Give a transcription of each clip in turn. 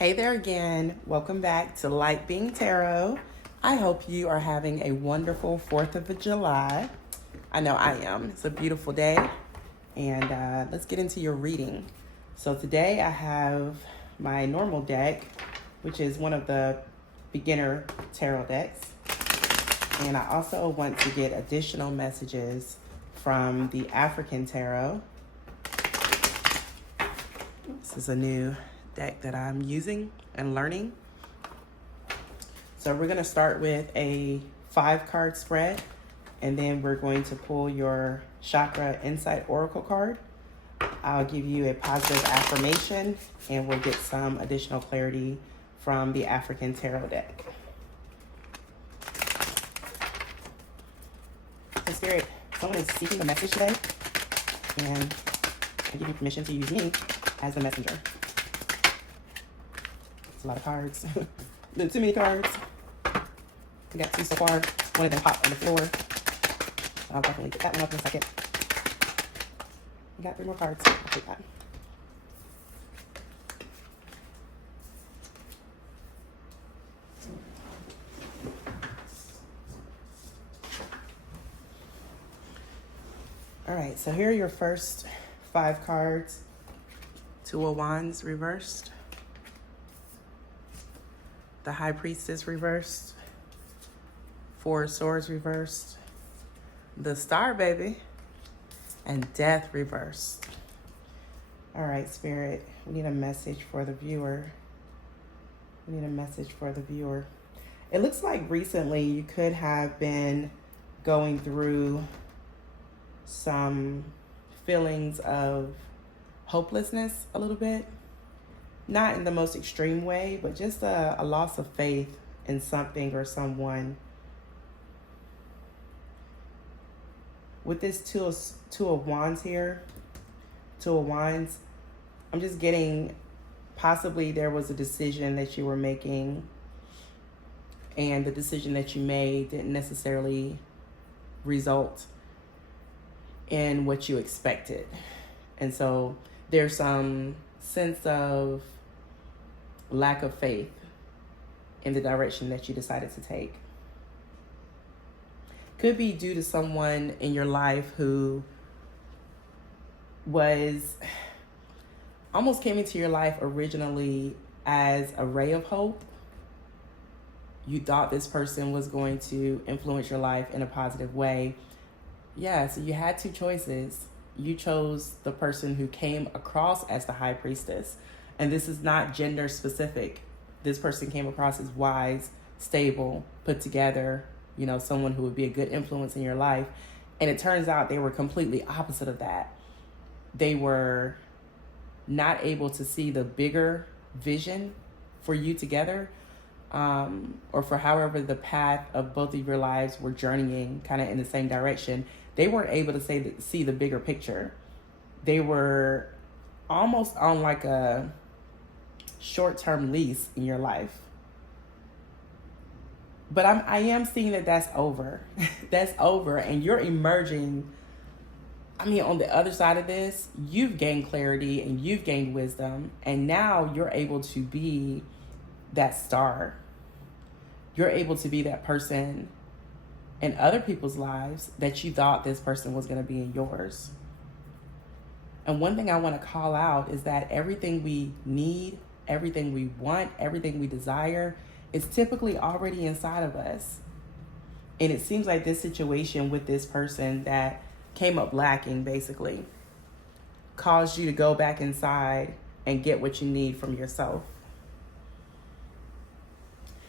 Hey there again. Welcome back to Light Being Tarot. I hope you are having a wonderful 4th of July. I know I am. It's a beautiful day. And let's get into your reading. So today I have my normal deck, which is one of the beginner tarot decks. And I also want to get additional messages from the African tarot. This is a new deck that I'm using and learning. So we're going to start with a 5-card spread, and then we're going to pull your Chakra Insight Oracle card. I'll give you a positive affirmation, and we'll get some additional clarity from the African tarot deck. So Spirit, someone is seeking a message today, and I give you permission to use me as the messenger. It's a lot of cards. Too many cards. We got 2 so far. One of them popped on the floor. I'll definitely get that one up in a second. We got 3 more cards. I'll take that. All right, so here are your first 5 cards. 2 of Wands reversed. The High Priestess reversed. 4 of Swords reversed. The Star, baby. And Death reversed. All right, Spirit, we need a message for the viewer. We need a message for the viewer. It looks like recently you could have been going through some feelings of hopelessness a little bit. Not in the most extreme way, but just a loss of faith in something or someone. With this two of Wands here, 2 of Wands, I'm just getting possibly there was a decision that you were making, and the decision that you made didn't necessarily result in what you expected. And so there's some sense of lack of faith in the direction that you decided to take. Could be due to someone in your life who almost came into your life originally as a ray of hope. You thought this person was going to influence your life in a positive way. Yeah, so you had 2 choices. You chose the person who came across as the High Priestess. And this is not gender specific. This person came across as wise, stable, put together, someone who would be a good influence in your life. And it turns out they were completely opposite of that. They were not able to see the bigger vision for you together, or for however the path of both of your lives were journeying kind of in the same direction. They weren't able to see the bigger picture. They were almost on like a short-term lease in your life. But I am seeing that that's over. That's over, and you're emerging. On the other side of this, you've gained clarity and you've gained wisdom, and now you're able to be that star. You're able to be that person in other people's lives that you thought this person was going to be in yours. And one thing I want to call out is that everything we need, everything we want, everything we desire is typically already inside of us. And it seems like this situation with this person that came up lacking basically caused you to go back inside and get what you need from yourself.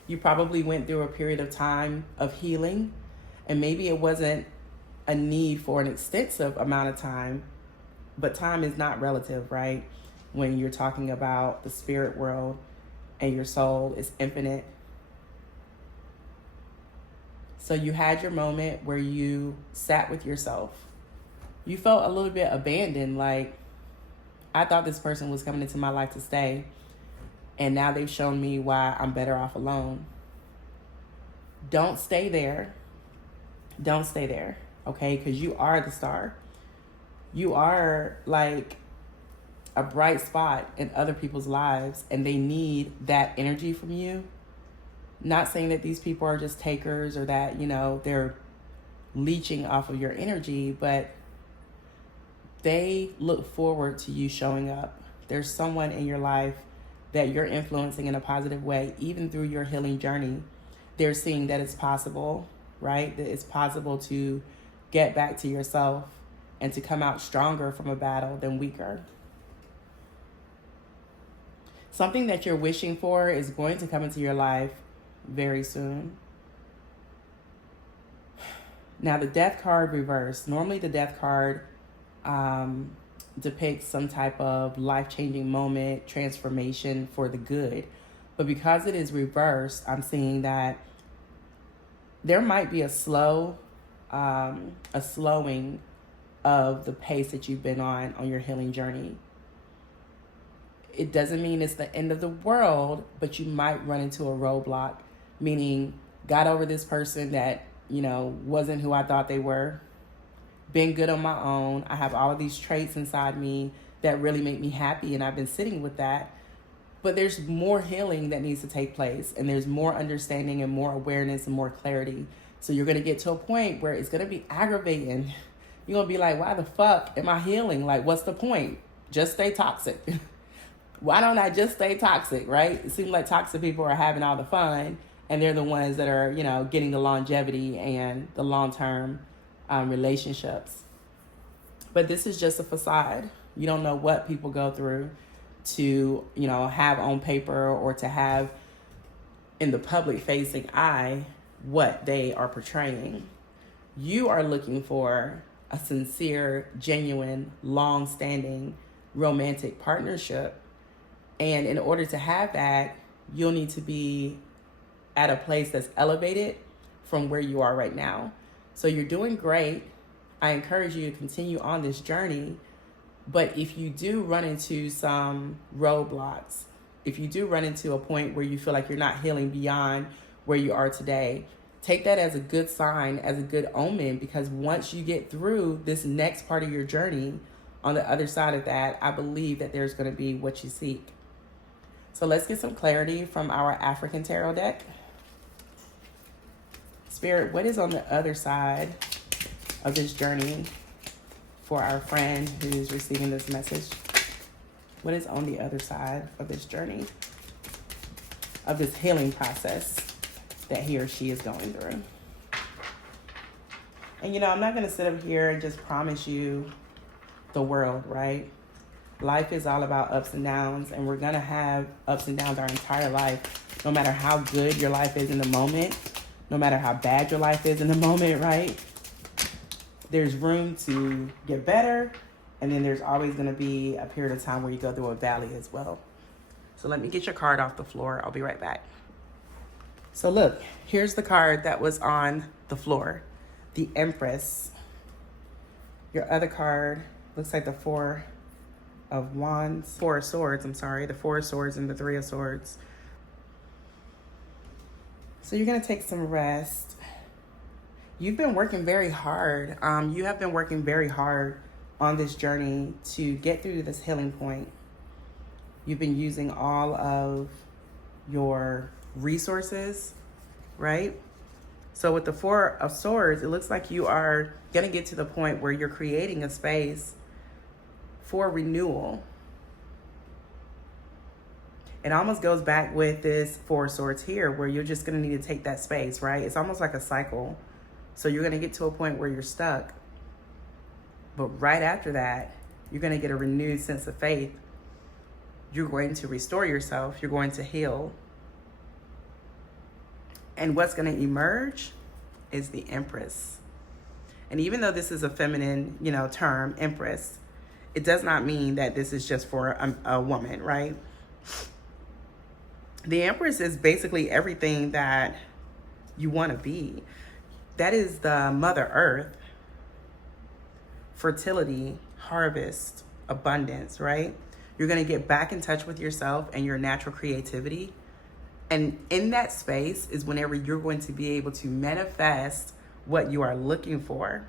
You probably went through a period of time of healing, and maybe it wasn't a need for an extensive amount of time, but time is not relative, right? When you're talking about the spirit world and your soul is infinite. So you had your moment where you sat with yourself. You felt a little bit abandoned, like, I thought this person was coming into my life to stay, and now they've shown me why I'm better off alone. Don't stay there. Don't stay there, okay? Because you are the star. You are like a bright spot in other people's lives and they need that energy from you. Not saying that these people are just takers or that, they're leeching off of your energy, but they look forward to you showing up. There's someone in your life that you're influencing in a positive way, even through your healing journey. They're seeing that it's possible, right? That it's possible to get back to yourself and to come out stronger from a battle than weaker. Something that you're wishing for is going to come into your life very soon. Now, the death card reversed. Normally, the death card depicts some type of life-changing moment, transformation for the good. But because it is reversed, I'm seeing that there might be a slowing of the pace that you've been on your healing journey. It doesn't mean it's the end of the world, but you might run into a roadblock, meaning got over this person that, wasn't who I thought they were, been good on my own. I have all of these traits inside me that really make me happy, and I've been sitting with that. But there's more healing that needs to take place, and there's more understanding and more awareness and more clarity. So you're going to get to a point where it's going to be aggravating. You're going to be like, why the fuck am I healing? Like, what's the point? Just stay toxic. Why don't I just stay toxic, right? It seems like toxic people are having all the fun, and they're the ones that are, getting the longevity and the long-term relationships. But this is just a facade. You don't know what people go through to, have on paper or to have in the public-facing eye what they are portraying. You are looking for a sincere, genuine, long-standing romantic partnership. And in order to have that, you'll need to be at a place that's elevated from where you are right now. So you're doing great. I encourage you to continue on this journey. But if you do run into some roadblocks, if you do run into a point where you feel like you're not healing beyond where you are today, take that as a good sign, as a good omen, because once you get through this next part of your journey, on the other side of that, I believe that there's going to be what you seek. So let's get some clarity from our African Tarot deck. Spirit, what is on the other side of this journey for our friend who's receiving this message? What is on the other side of this journey, of this healing process that he or she is going through? And I'm not going to sit up here and just promise you the world, right? Life is all about ups and downs, and we're going to have ups and downs our entire life. No matter how good your life is in the moment, no matter how bad your life is in the moment, right? There's room to get better, and then there's always going to be a period of time where you go through a valley as well. So let me get your card off the floor. I'll be right back. So look, here's the card that was on the floor, the Empress. Your other card looks like the Four of Swords, the Four of Swords and the Three of Swords. So you're going to take some rest. You've been working very hard. You have been working very hard on this journey to get through this healing point. You've been using all of your resources, right? So with the Four of Swords, it looks like you are going to get to the point where you're creating a space for renewal. It almost goes back with this Four of Swords here, where you're just going to need to take that space, right? It's almost like a cycle. So you're going to get to a point where you're stuck. But right after that, you're going to get a renewed sense of faith. You're going to restore yourself. You're going to heal. And what's going to emerge is the Empress. And even though this is a feminine, term, Empress, it does not mean that this is just for a woman, right? The Empress is basically everything that you want to be. That is the Mother Earth, fertility, harvest, abundance, right? You're going to get back in touch with yourself and your natural creativity. And in that space is whenever you're going to be able to manifest what you are looking for.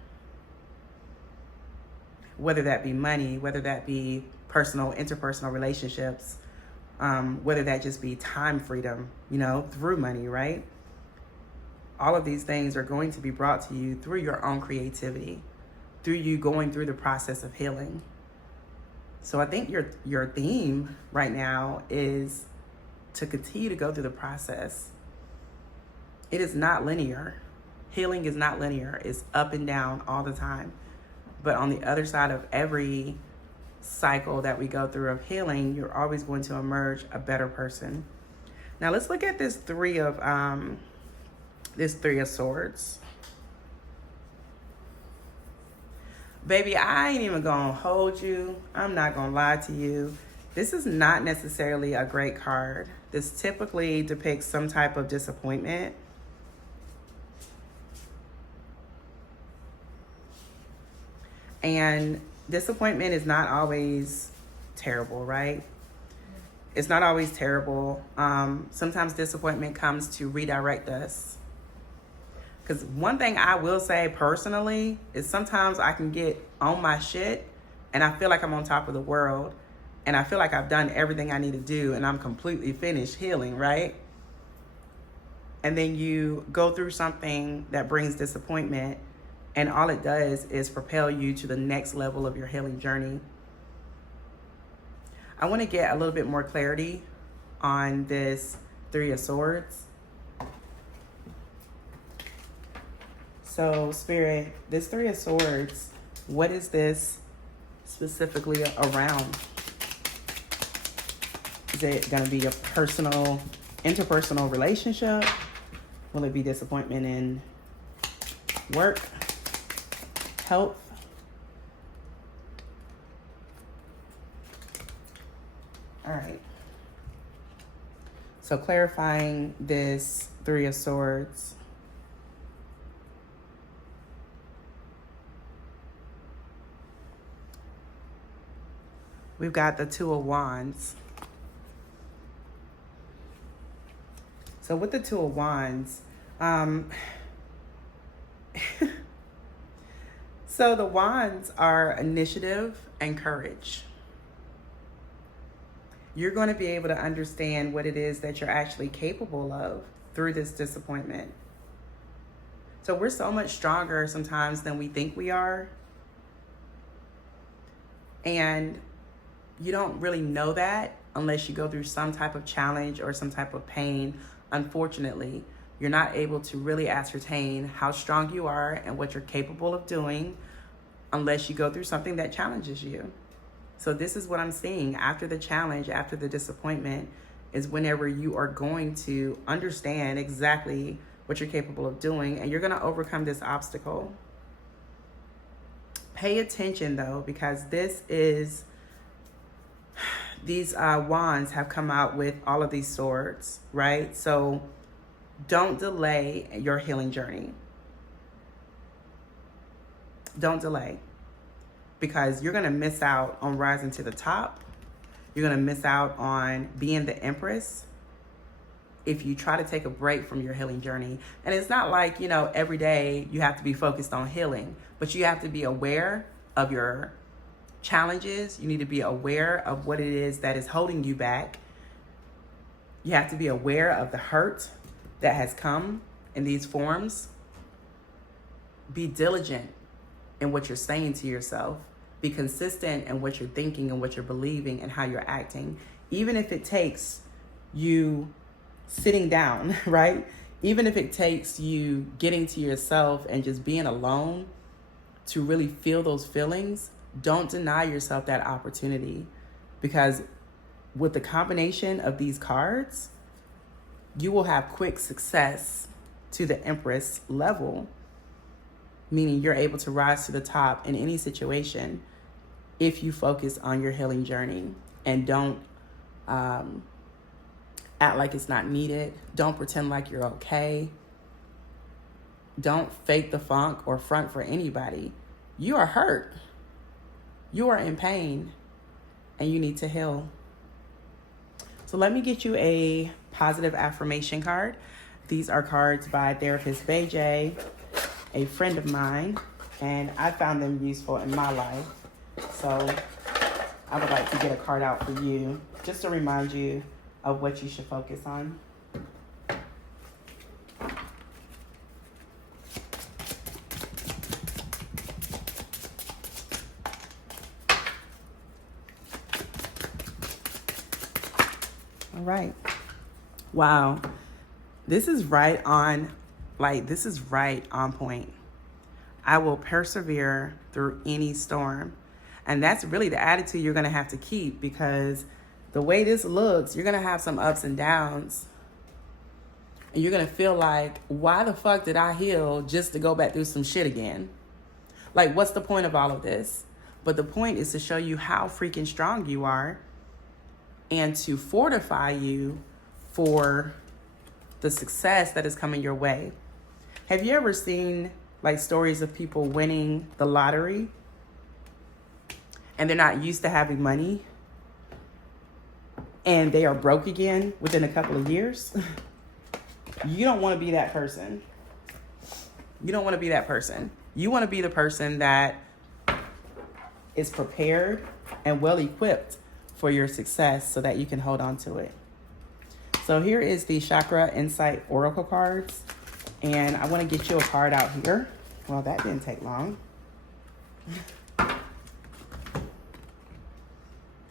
whether that be money, whether that be personal, interpersonal relationships, whether that just be time freedom, through money, right? All of these things are going to be brought to you through your own creativity, through you going through the process of healing. So I think your theme right now is to continue to go through the process. It is not linear. Healing is not linear. It's up and down all the time. But on the other side of every cycle that we go through of healing, you're always going to emerge a better person. Now let's look at this Three of Swords. Baby, I ain't even gonna hold you. I'm not gonna lie to you. This is not necessarily a great card. This typically depicts some type of disappointment. And disappointment is not always terrible, right? It's not always terrible. Sometimes disappointment comes to redirect us. Because one thing I will say personally is sometimes I can get on my shit and I feel like I'm on top of the world and I feel like I've done everything I need to do and I'm completely finished healing, right? And then you go through something that brings disappointment and all it does is propel you to the next level of your healing journey. I want to get a little bit more clarity on this Three of Swords. So, Spirit, this Three of Swords, what is this specifically around? Is it going to be a personal, interpersonal relationship? Will it be disappointment in work, health? All right. So, clarifying this Three of Swords. We've got the Two of Wands. So with the Two of Wands, so the Wands are initiative and courage. You're going to be able to understand what it is that you're actually capable of through this disappointment. So we're so much stronger sometimes than we think we are. And you don't really know that unless you go through some type of challenge or some type of pain. Unfortunately, you're not able to really ascertain how strong you are and what you're capable of doing unless you go through something that challenges you. So this is what I'm seeing after the challenge, after the disappointment, is whenever you are going to understand exactly what you're capable of doing and you're going to overcome this obstacle. Pay attention though, because these wands have come out with all of these swords, right? So don't delay your healing journey. Don't delay, because you're going to miss out on rising to the top. You're going to miss out on being the Empress if you try to take a break from your healing journey. And it's not like, every day you have to be focused on healing, but you have to be aware of your challenges. You need to be aware of what it is that is holding you back. You have to be aware of the hurt that has come in these forms. Be diligent in what you're saying to yourself. Be consistent in what you're thinking and what you're believing and how you're acting. Even if it takes you sitting down, right? Even if it takes you getting to yourself and just being alone to really feel those feelings, don't deny yourself that opportunity, because with the combination of these cards, you will have quick success to the Empress level, meaning you're able to rise to the top in any situation if you focus on your healing journey and don't act like it's not needed. Don't pretend like you're okay. Don't fake the funk or front for anybody. You are hurt. You are in pain and you need to heal. So let me get you a positive affirmation card. These are cards by therapist BJ, a friend of mine, and I found them useful in my life. So I would like to get a card out for you just to remind you of what you should focus on. All right. Wow. This is right on point. I will persevere through any storm. And that's really the attitude you're going to have to keep, because the way this looks, you're going to have some ups and downs. And you're going to feel like, why the fuck did I heal just to go back through some shit again? Like, what's the point of all of this? But the point is to show you how freaking strong you are and to fortify you for the success that is coming your way. Have you ever seen like stories of people winning the lottery and they're not used to having money and they are broke again within a couple of years? You don't want to be that person. You don't want to be that person. You want to be the person that is prepared and well equipped for your success so that you can hold on to it. So here is the Chakra Insight Oracle cards. And I want to get you a card out here. Well, that didn't take long.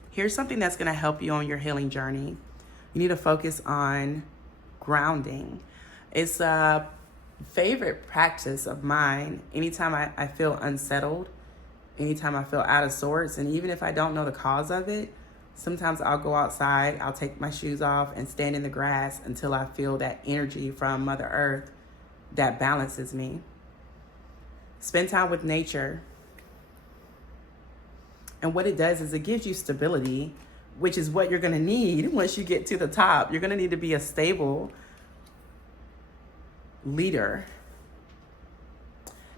Here's something that's going to help you on your healing journey. You need to focus on grounding. It's a favorite practice of mine. Anytime I feel unsettled, anytime I feel out of sorts, and even if I don't know the cause of it, sometimes I'll go outside, I'll take my shoes off and stand in the grass until I feel that energy from Mother Earth that balances me. Spend time with nature. And what it does is it gives you stability, which is what you're going to need once you get to the top. You're going to need to be a stable leader.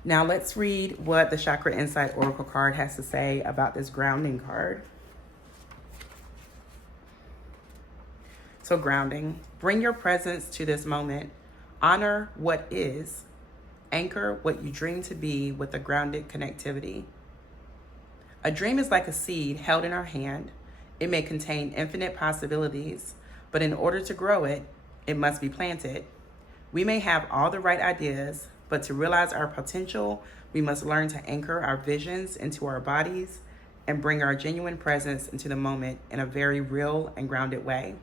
Now let's read what the Chakra Insight Oracle card has to say about this grounding card. So grounding, bring your presence to this moment. Honor what is. Anchor what you dream to be with a grounded connectivity. A dream is like a seed held in our hand. It may contain infinite possibilities, but in order to grow it, it must be planted. We may have all the right ideas, but to realize our potential, we must learn to anchor our visions into our bodies and bring our genuine presence into the moment in a very real and grounded way.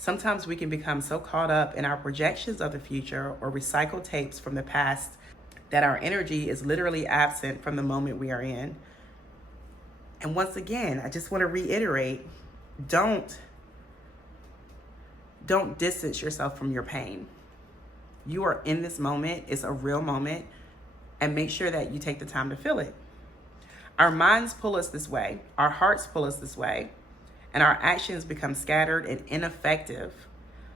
Sometimes we can become so caught up in our projections of the future or recycle tapes from the past that our energy is literally absent from the moment we are in. And once again, I just want to reiterate, don't distance yourself from your pain. You are in this moment. It's a real moment. And make sure that you take the time to feel it. Our minds pull us this way. Our hearts pull us this way. And our actions become scattered and ineffective.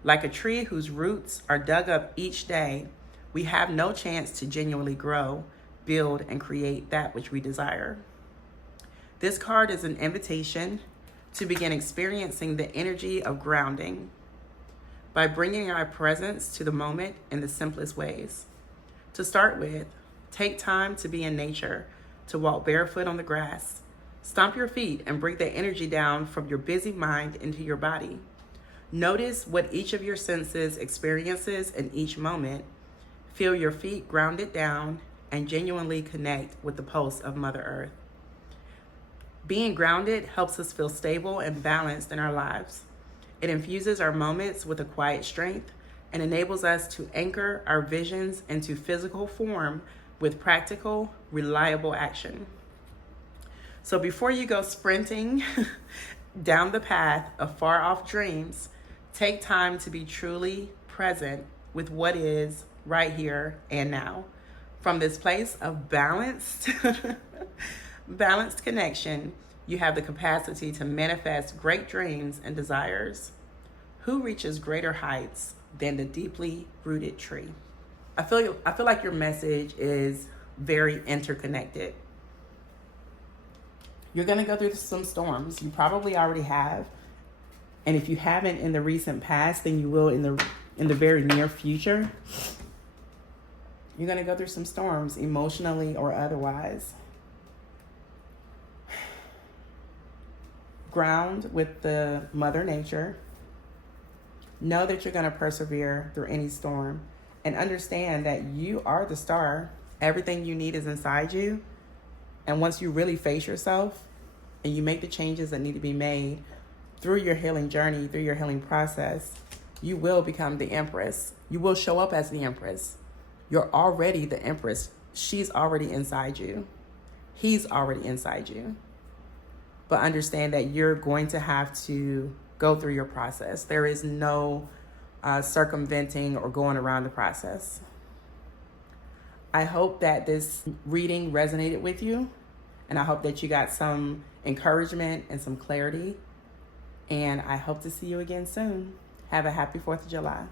Like a tree whose roots are dug up each day, we have no chance to genuinely grow, build, and create that which we desire. This card is an invitation to begin experiencing the energy of grounding by bringing our presence to the moment in the simplest ways. To start with, take time to be in nature, to walk barefoot on the grass. Stomp your feet and bring the energy down from your busy mind into your body. Notice what each of your senses experiences in each moment. Feel your feet grounded down and genuinely connect with the pulse of Mother Earth. Being grounded helps us feel stable and balanced in our lives. It infuses our moments with a quiet strength and enables us to anchor our visions into physical form with practical, reliable action. So before you go sprinting down the path of far-off dreams, take time to be truly present with what is right here and now. From this place of balanced connection, you have the capacity to manifest great dreams and desires. Who reaches greater heights than the deeply rooted tree? I feel like your message is very interconnected. You're going to go through some storms. You probably already have. And if you haven't in the recent past, then you will in the very near future. You're going to go through some storms, emotionally or otherwise. ground with the Mother Nature. Know that you're going to persevere through any storm, and understand that you are the star. Everything you need is inside you. And once you really face yourself and you make the changes that need to be made through your healing journey, through your healing process, you will become the Empress. You will show up as the Empress. You're already the Empress. She's already inside you. He's already inside you. But understand that you're going to have to go through your process. There is no circumventing or going around the process. I hope that this reading resonated with you, and I hope that you got some encouragement and some clarity. And I hope to see you again soon. Have a happy 4th of July.